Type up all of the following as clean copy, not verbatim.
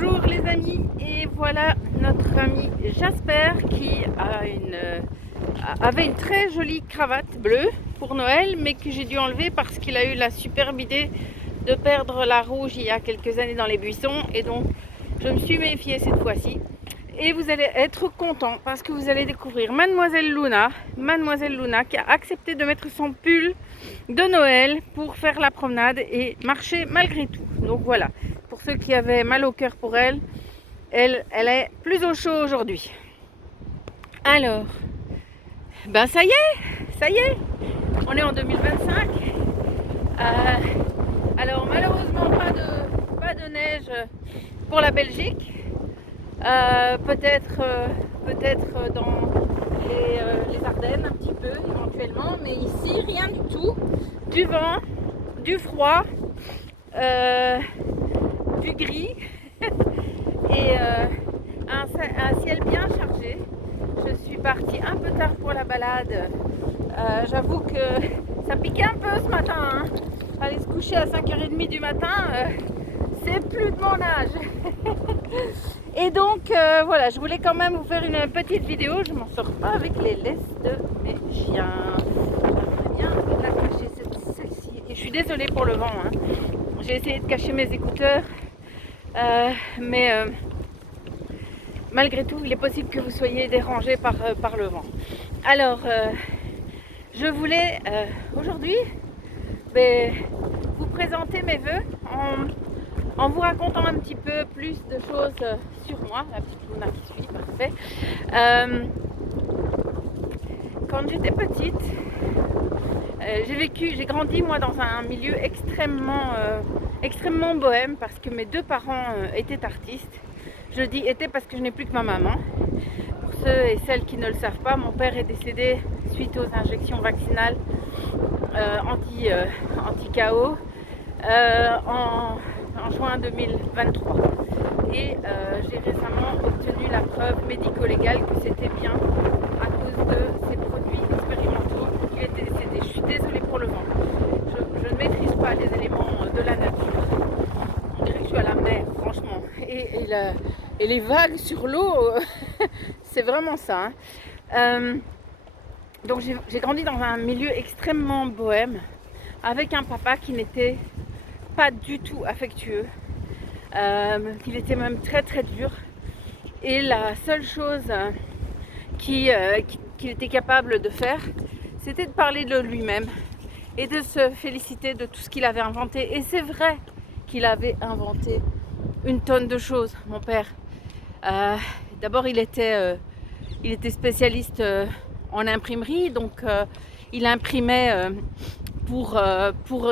Bonjour les amis, et voilà notre ami Jasper qui avait une très jolie cravate bleue pour Noël, mais que j'ai dû enlever parce qu'il a eu la superbe idée de perdre la rouge il y a quelques années dans les buissons, et donc je me suis méfiée cette fois-ci. Et vous allez être content parce que vous allez découvrir Mademoiselle Luna qui a accepté de mettre son pull de Noël pour faire la promenade et marcher malgré tout. Donc voilà, pour ceux qui avaient mal au cœur pour elle, elle est plus au chaud aujourd'hui. Alors, ben ça y est, on est en 2025. Alors malheureusement pas de neige pour la Belgique. Peut-être dans les Ardennes un petit peu éventuellement, mais ici rien du tout. Du vent, du froid, du gris et un ciel bien chargé. Je suis partie un peu tard pour la balade. J'avoue que ça piquait un peu ce matin, hein. Aller se coucher à 5h30 du matin, c'est plus de mon âge. Et donc voilà, je voulais quand même vous faire une petite vidéo. Je m'en sors pas avec les laisses de mes chiens. J'aimerais bien la cacher celle-ci. Et je suis désolée pour le vent, hein. J'ai essayé de cacher mes écouteurs, mais malgré tout, il est possible que vous soyez dérangés par le vent. Alors, je voulais aujourd'hui vous présenter mes vœux en vous racontant un petit peu plus de choses sur moi, la petite Luna qui suit, parfait. Quand j'étais petite, j'ai grandi moi dans un milieu extrêmement bohème parce que mes deux parents étaient artistes. Je dis étaient parce que je n'ai plus que ma maman. Pour ceux et celles qui ne le savent pas, mon père est décédé suite aux injections vaccinales anti-KO en juin 2023. Et j'ai récemment obtenu la preuve médico-légale que c'était bien à cause de ces produits expérimentaux qu'il était décédé. Je suis désolée pour le vent. Je ne maîtrise pas les éléments de la nature. On dirait que je suis à la mer, franchement. Et les vagues sur l'eau, c'est vraiment ça, hein. Donc j'ai grandi dans un milieu extrêmement bohème, avec un papa qui n'était pas du tout affectueux, qu'il était même très très dur. Et la seule chose qu'il était capable de faire, c'était de parler de lui-même et de se féliciter de tout ce qu'il avait inventé. Et c'est vrai qu'il avait inventé une tonne de choses, mon père. D'abord, il était spécialiste en imprimerie, donc il imprimait pour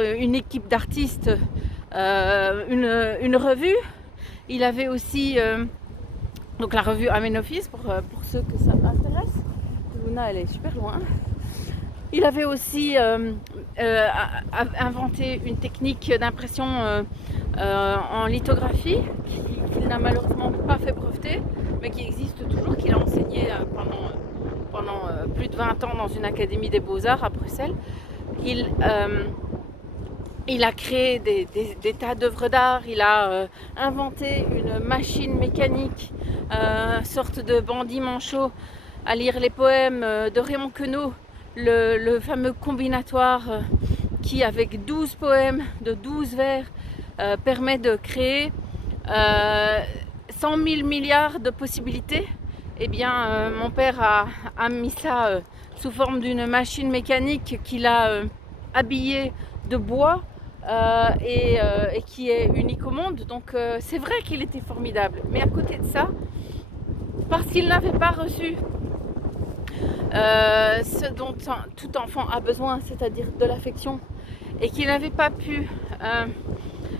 une équipe d'artistes une revue. Il avait aussi donc la revue Aménophis pour ceux que ça intéresse. Luna, elle est super loin. Il avait aussi inventé une technique d'impression en lithographie qu'il n'a malheureusement pas fait breveter, mais qui existe toujours, qu'il a enseigné pendant plus de 20 ans dans une académie des beaux-arts à Bruxelles. Il a créé des tas d'œuvres d'art. Il a inventé une machine mécanique, sorte de bandit manchot, à lire les poèmes de Raymond Queneau, le fameux combinatoire qui, avec 12 poèmes de 12 vers, permet de créer 100 000 milliards de possibilités. Eh bien, mon père a mis ça sous forme d'une machine mécanique qu'il a habillée de bois et qui est unique au monde. Donc c'est vrai qu'il était formidable. Mais à côté de ça, parce qu'il n'avait pas reçu ce dont tout enfant a besoin, c'est-à-dire de l'affection, et qu'il n'avait pas pu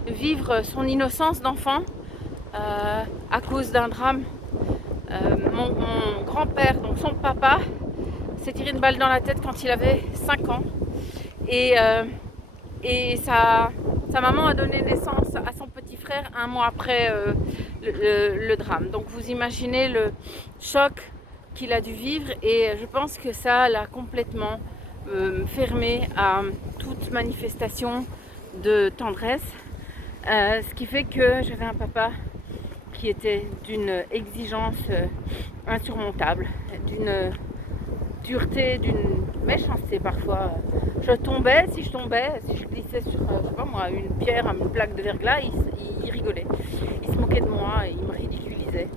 vivre son innocence d'enfant à cause d'un drame, mon grand-père, donc son papa, s'est tiré une balle dans la tête quand il avait 5 ans. Et sa maman a donné naissance à son petit frère un mois après le drame. Donc vous imaginez le choc qu'il a dû vivre, et je pense que ça l'a complètement fermé à toute manifestation de tendresse. Ce qui fait que j'avais un papa qui était d'une exigence insurmontable, d'une dureté, d'une méchanceté parfois. Si je glissais sur, je sais pas moi, une pierre, une plaque de verglas, il rigolait. Il se moquait de moi, il me ridiculisait.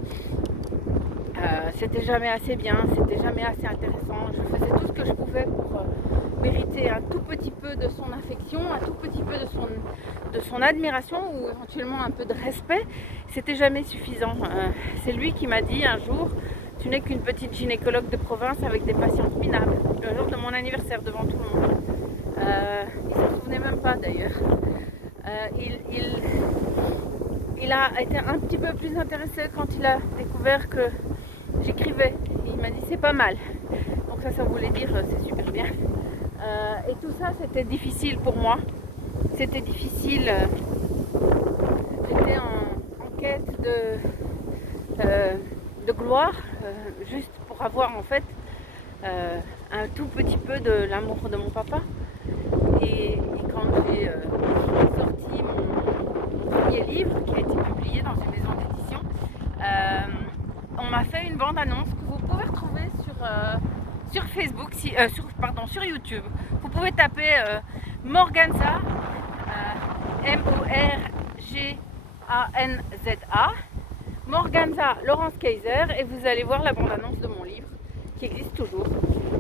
C'était jamais assez bien, c'était jamais assez intéressant. Je faisais tout ce que je pouvais pour mériter un tout petit peu de son affection, un tout petit peu de son admiration ou éventuellement un peu de respect. C'était jamais suffisant. C'est lui qui m'a dit un jour: tu n'es qu'une petite gynécologue de province avec des patientes minables, le jour de mon anniversaire devant tout le monde. Il ne s'en souvenait même pas d'ailleurs. Il a été un petit peu plus intéressé quand il a découvert que j'écrivais. Il m'a dit: c'est pas mal. Donc ça voulait dire c'est super bien. Et tout ça, c'était difficile pour moi. C'était difficile. J'étais en quête de gloire, juste pour avoir en fait un tout petit peu de l'amour de mon papa. Et quand j'ai sorti mon premier livre qui a été publié dans une maison d'édition, on m'a fait une bande-annonce que vous pouvez retrouver sur Facebook, sur YouTube. Vous pouvez taper Morganza, Morganza, Morganza Laurence Kayser, et vous allez voir la bande-annonce de mon livre qui existe toujours.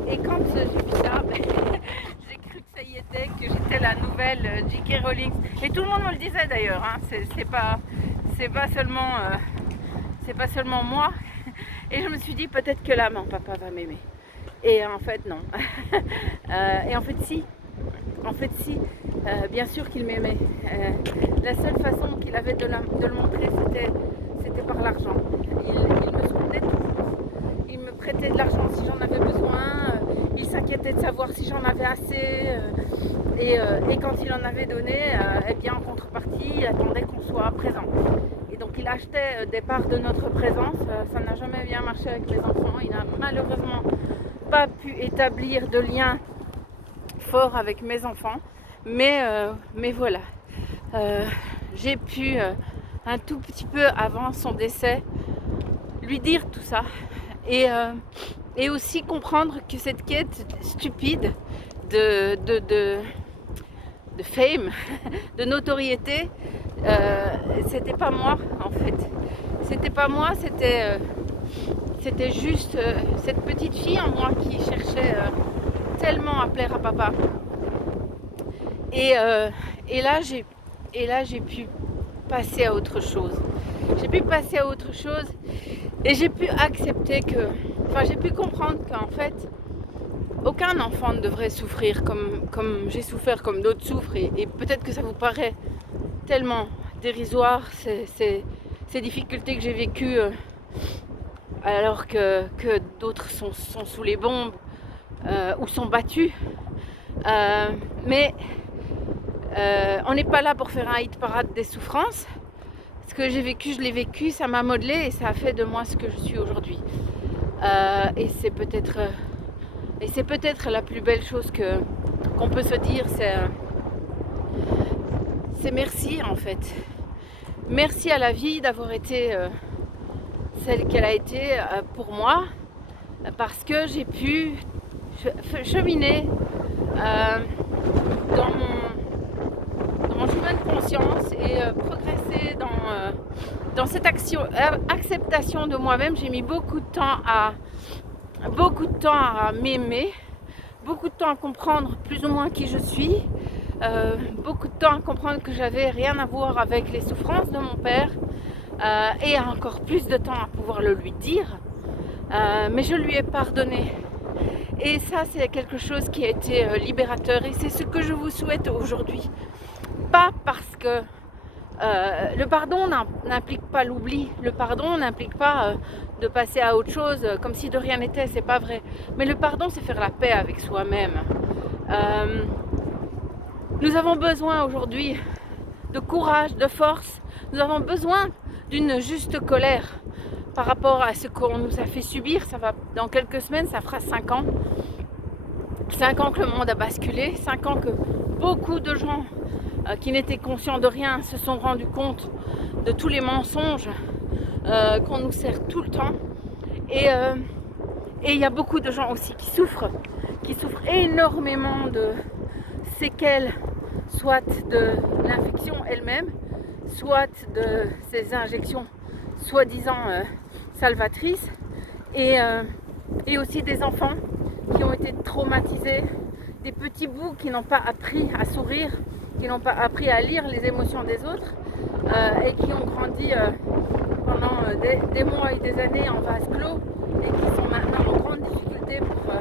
Et quand j'ai vu ça, j'ai cru que ça y était, que j'étais la nouvelle J.K. Rowling. Et tout le monde me le disait d'ailleurs, hein. C'est pas seulement moi. Et je me suis dit peut-être que là mon papa va m'aimer. Et en fait non. Et en fait si. Bien sûr qu'il m'aimait. La seule façon qu'il avait de le montrer, c'était par l'argent. Il me soutenait toujours. Il me prêtait de l'argent si j'en avais besoin. Il s'inquiétait de savoir si j'en avais assez. Et quand il en avait donné, eh bien en contrepartie, il attendait qu'on soit présent. Et donc il achetait des parts de notre présence. Ça n'a jamais bien marché avec mes enfants. Il n'a malheureusement pas pu établir de lien fort avec mes enfants. Mais voilà. J'ai pu un tout petit peu avant son décès lui dire tout ça. Et aussi comprendre que cette quête stupide de fame, de notoriété, c'était pas moi en fait. C'était pas moi, c'était juste cette petite fille en moi qui cherchait tellement à plaire à papa. Et là j'ai pu passer à autre chose. Et j'ai pu accepter j'ai pu comprendre qu'en fait aucun enfant ne devrait souffrir comme j'ai souffert, comme d'autres souffrent. Et peut-être que ça vous paraît tellement dérisoire, ces difficultés que j'ai vécues alors que d'autres sont sous les bombes ou sont battus. Mais on n'est pas là pour faire un hit parade des souffrances. Ce que j'ai vécu, je l'ai vécu, ça m'a modelé et ça a fait de moi ce que je suis aujourd'hui. Et c'est peut-être la plus belle chose qu'on peut se dire, c'est merci en fait. Merci à la vie d'avoir été celle qu'elle a été pour moi, parce que j'ai pu cheminer dans mon chemin de conscience et progresser dans cette acceptation de moi-même. J'ai mis beaucoup de temps à m'aimer, beaucoup de temps à comprendre plus ou moins qui je suis, beaucoup de temps à comprendre que j'avais rien à voir avec les souffrances de mon père, et encore plus de temps à pouvoir le lui dire, mais je lui ai pardonné. Et ça, c'est quelque chose qui a été libérateur, et c'est ce que je vous souhaite aujourd'hui. Pas parce que le pardon n'implique pas l'oubli, le pardon n'implique pas de passer à autre chose comme si de rien n'était, c'est pas vrai. Mais le pardon, c'est faire la paix avec soi-même. Nous avons besoin aujourd'hui de courage, de force. Nous avons besoin d'une juste colère par rapport à ce qu'on nous a fait subir. Dans quelques semaines, ça fera 5 ans. 5 ans que le monde a basculé, 5 ans que beaucoup de gens qui n'étaient conscients de rien se sont rendus compte de tous les mensonges, qu'on nous sert tout le temps. Et il y a beaucoup de gens aussi qui souffrent énormément de séquelles, soit de l'infection elle-même, soit de ces injections soi-disant salvatrices, et aussi des enfants qui ont été traumatisés, des petits bouts qui n'ont pas appris à sourire, qui n'ont pas appris à lire les émotions des autres, et qui ont grandi pendant des mois et des années en vase clos, et qui sont maintenant en grande difficulté pour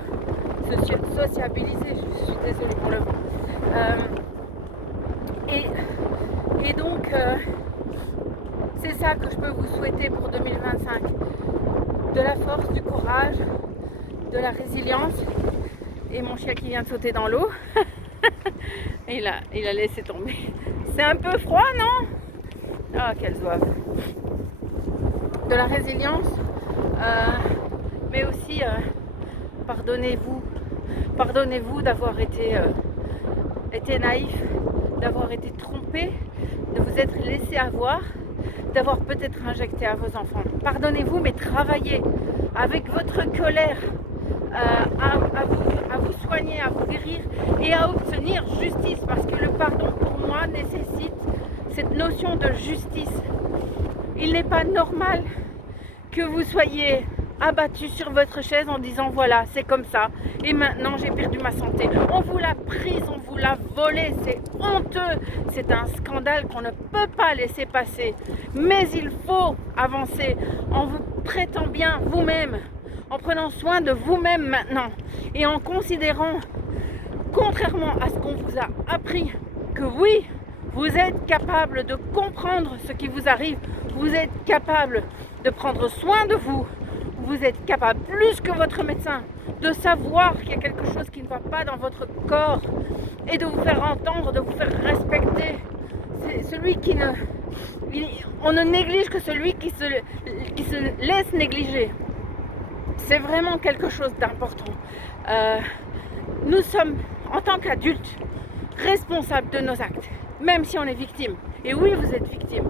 se sociabiliser. Je suis désolée pour le vent. Et donc, c'est ça que je peux vous souhaiter pour 2025. De la force, du courage, de la résilience. Et mon chien qui vient de sauter dans l'eau. il a laissé tomber. C'est un peu froid, non? Ah, quelle zouave. De la résilience, mais aussi pardonnez-vous. Pardonnez-vous d'avoir été naïf, d'avoir été trompé, de vous être laissé avoir, d'avoir peut-être injecté à vos enfants. Pardonnez-vous, mais travaillez avec votre colère à vous soigner, à vous guérir et à obtenir justice, parce que le pardon pour moi nécessite cette notion de justice. Il n'est pas normal que vous soyez abattu sur votre chaise en disant voilà, c'est comme ça et maintenant j'ai perdu ma santé. On vous l'a prise, on vous l'a volée, c'est honteux, c'est un scandale qu'on ne peut pas laisser passer. Mais il faut avancer en vous traitant bien vous-même, en prenant soin de vous-même maintenant et en considérant, contrairement à ce qu'on vous a appris, que oui, vous êtes capable de comprendre ce qui vous arrive, vous êtes capable de prendre soin de vous, vous êtes capable, plus que votre médecin, de savoir qu'il y a quelque chose qui ne va pas dans votre corps et de vous faire entendre, de vous faire respecter. C'est celui qui ne... On ne néglige que celui qui se laisse négliger. C'est vraiment quelque chose d'important. Nous sommes, en tant qu'adultes, responsables de nos actes, même si on est victime. Et oui, vous êtes victime,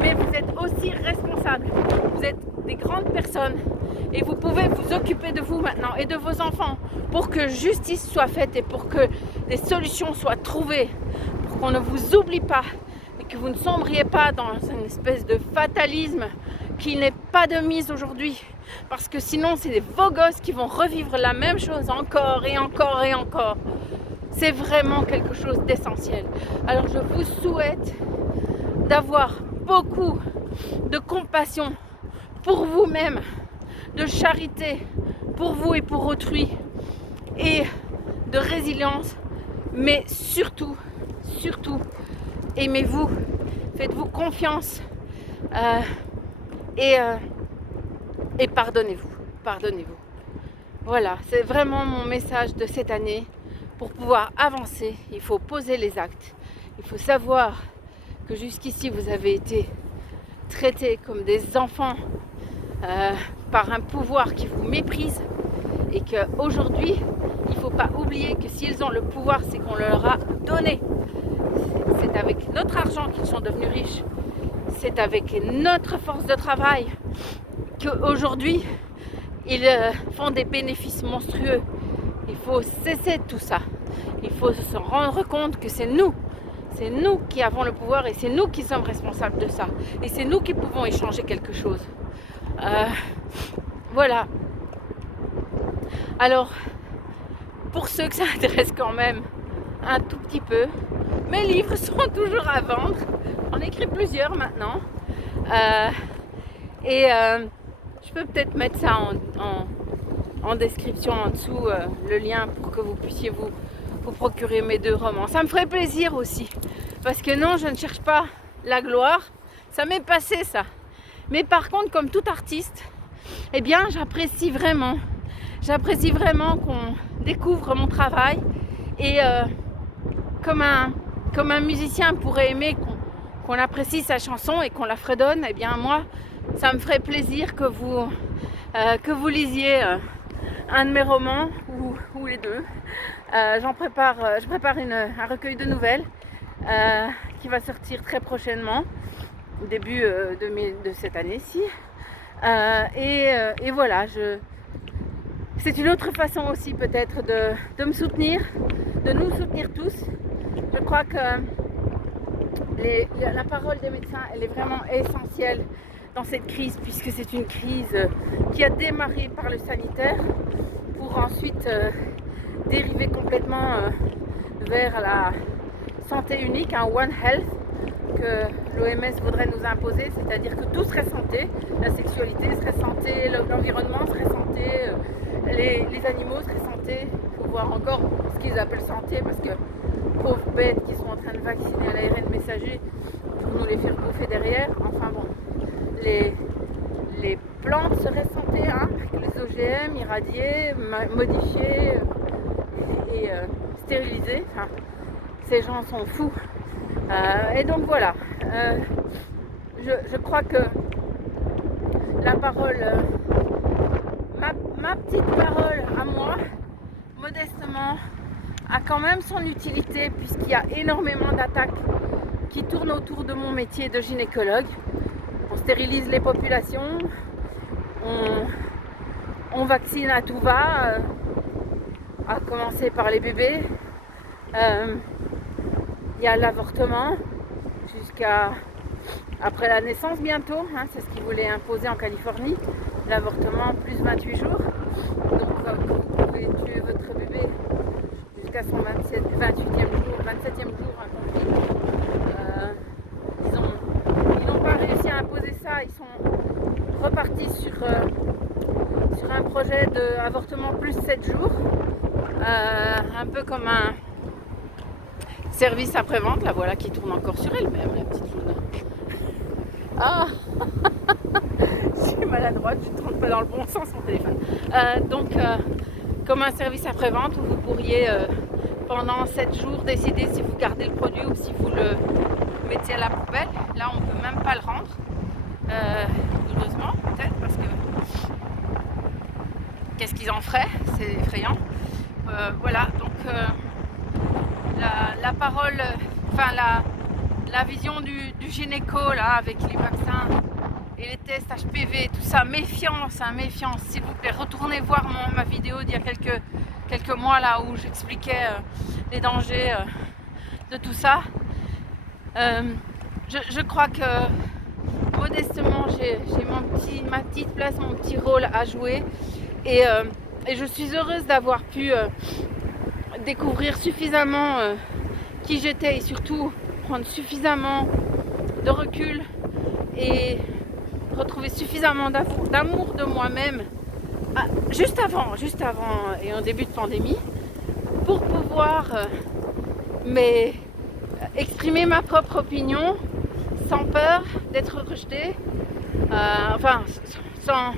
mais vous êtes aussi responsable. Vous êtes des grandes personnes et vous pouvez vous occuper de vous maintenant et de vos enfants pour que justice soit faite et pour que des solutions soient trouvées, pour qu'on ne vous oublie pas et que vous ne sombriez pas dans une espèce de fatalisme qui n'est pas de mise aujourd'hui, parce que sinon c'est vos gosses qui vont revivre la même chose encore et encore et encore. C'est vraiment quelque chose d'essentiel. Alors je vous souhaite d'avoir beaucoup de compassion pour vous-même, de charité pour vous et pour autrui, et de résilience, mais surtout, aimez-vous, faites-vous confiance, et pardonnez-vous. Voilà, c'est vraiment mon message de cette année. Pour pouvoir avancer, il faut poser les actes. Il faut savoir que jusqu'ici, vous avez été traités comme des enfants par un pouvoir qui vous méprise, et qu'aujourd'hui, il ne faut pas oublier que s'ils ont le pouvoir, c'est qu'on leur a donné. C'est avec notre argent qu'ils sont devenus riches. C'est avec notre force de travail qu'aujourd'hui, ils font des bénéfices monstrueux. Il faut cesser tout ça. Il faut se rendre compte que c'est nous qui avons le pouvoir et c'est nous qui sommes responsables de ça. Et c'est nous qui pouvons y changer quelque chose. Voilà. Alors, pour ceux que ça intéresse quand même un tout petit peu, mes livres sont toujours à vendre. J'en écris plusieurs maintenant. Je peux peut-être mettre ça en description en dessous, le lien pour que vous puissiez vous procurer mes 2 romans. Ça me ferait plaisir aussi, parce que non, je ne cherche pas la gloire, ça m'est passé ça. Mais par contre, comme tout artiste, eh bien, j'apprécie vraiment qu'on découvre mon travail, et comme un musicien pourrait aimer qu'on apprécie sa chanson et qu'on la fredonne, eh bien moi, ça me ferait plaisir que vous lisiez un de mes romans ou les 2. Je prépare un recueil de nouvelles qui va sortir très prochainement, au début de cette année-ci. Et voilà, c'est une autre façon aussi peut-être de me soutenir, de nous soutenir tous. Je crois que la parole des médecins, elle est vraiment essentielle dans cette crise, puisque c'est une crise qui a démarré par le sanitaire pour ensuite dériver complètement vers la santé unique, un One Health que l'OMS voudrait nous imposer, c'est-à-dire que tout serait santé, la sexualité serait santé, l'environnement serait santé, les animaux seraient santé. Il faut voir encore ce qu'ils appellent santé, parce que pauvres bêtes qui sont en train de vacciner à l'ARN messager pour nous les faire bouffer derrière. Enfin bon, les plantes seraient santé, hein, avec les OGM irradiés, modifiés et stérilisés. Enfin, ces gens sont fous. Et donc voilà, je crois que la parole, ma petite parole à moi, modestement, a quand même son utilité, puisqu'il y a énormément d'attaques qui tournent autour de mon métier de gynécologue. On stérilise les populations, on vaccine à tout va, à commencer par les bébés. Il y a l'avortement jusqu'à après la naissance bientôt, hein, c'est ce qu'ils voulaient imposer en Californie, l'avortement plus 28 jours. Donc vous pouvez tuer votre bébé jusqu'à son 27e jour accompli. Ils n'ont pas réussi à imposer ça, ils sont repartis sur un projet d'avortement plus 7 jours, un peu comme un service après-vente, la voilà qui tourne encore sur elle-même, la petite Luna. Ah, je suis maladroite, je ne rentre pas dans le bon sens mon téléphone. Comme un service après-vente où vous pourriez pendant 7 jours décider si vous gardez le produit ou si vous le mettez à la poubelle. Là, on ne peut même pas le rendre. Heureusement, peut-être, parce que qu'est-ce qu'ils en feraient? C'est effrayant. Voilà, donc la parole, enfin la vision du gynéco là, avec les vaccins et les tests HPV, tout ça, méfiance, hein, méfiance, s'il vous plaît. Retournez voir ma vidéo d'il y a quelques mois là où j'expliquais les dangers de tout ça. Je crois que modestement j'ai ma petite place, mon petit rôle à jouer, et je suis heureuse d'avoir pu découvrir suffisamment qui j'étais, et surtout prendre suffisamment de recul et retrouver suffisamment d'amour de moi-même juste avant et en début de pandémie, pour pouvoir exprimer ma propre opinion sans peur d'être rejetée, enfin sans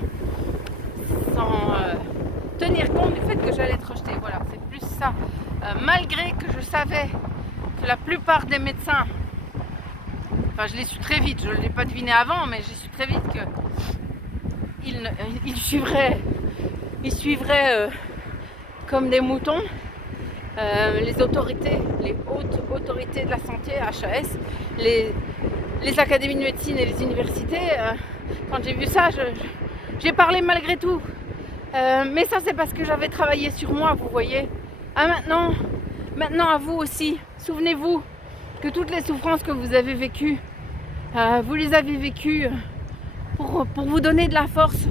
tenir compte du fait que j'allais être rejetée. Voilà, c'est plus ça. Malgré que je savais que la plupart des médecins, enfin je l'ai su très vite, je ne l'ai pas deviné avant, mais j'ai su très vite qu'ils suivraient comme des moutons les autorités, les hautes autorités de la santé, HAS, les académies de médecine et les universités. Quand j'ai vu ça, j'ai parlé malgré tout. Mais ça, c'est parce que j'avais travaillé sur moi, vous voyez. Maintenant à vous aussi. Souvenez-vous que toutes les souffrances que vous avez vécues, vous les avez vécues pour vous donner de la force,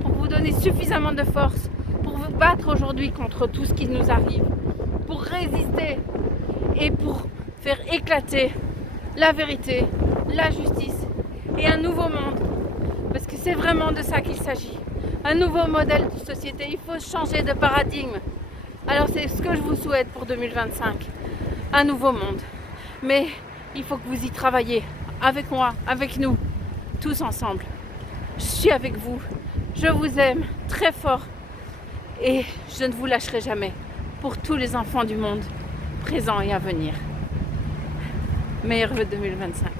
pour vous donner suffisamment de force, pour vous battre aujourd'hui contre tout ce qui nous arrive, pour résister et pour faire éclater la vérité, la justice et un nouveau monde. Parce que c'est vraiment de ça qu'il s'agit. Un nouveau modèle de société. Il faut changer de paradigme. Alors c'est ce que je vous souhaite pour 2025. Un nouveau monde. Mais il faut que vous y travaillez. Avec moi, avec nous. Tous ensemble. Je suis avec vous. Je vous aime très fort. Et je ne vous lâcherai jamais. Pour tous les enfants du monde, présents et à venir. Meilleurs vœux 2025.